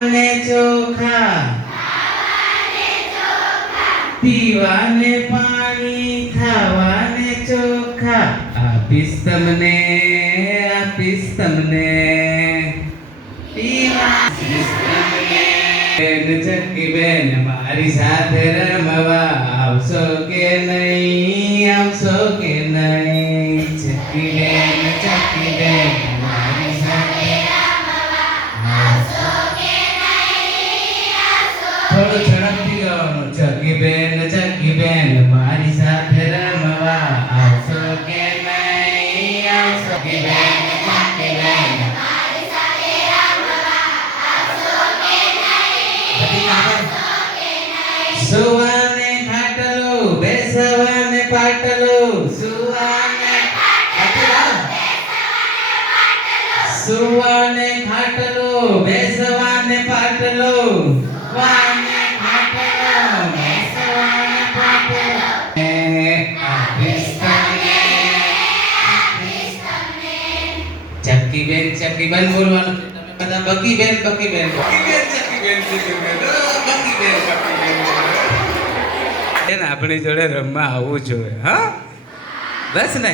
ને ચોખા પીવાને પાણી ખાવાને ચોખા આપીશ તમને ચક્કી બેન મારી સાથે રમવા આવશો કે નહીં ચક્કી બેન મારી સાથે થોડું ઝડપથી ગાવાનું ચક્કી બેન મારી સાથે રમવા આવશો કે નહીં ચક્કી બેન સુવાને ખાટલો બેસવાને પાટલો સુવાને ખાટલો બેસવાને પાટલો વાને ખાટલો બેસવાને પાટલો ચક્કી બેન બોલવાનું તમે બધા બકી બેન ચક્કી બેન આપણી જોડે રમવા આવવું જોઈએ. હા બસ ને.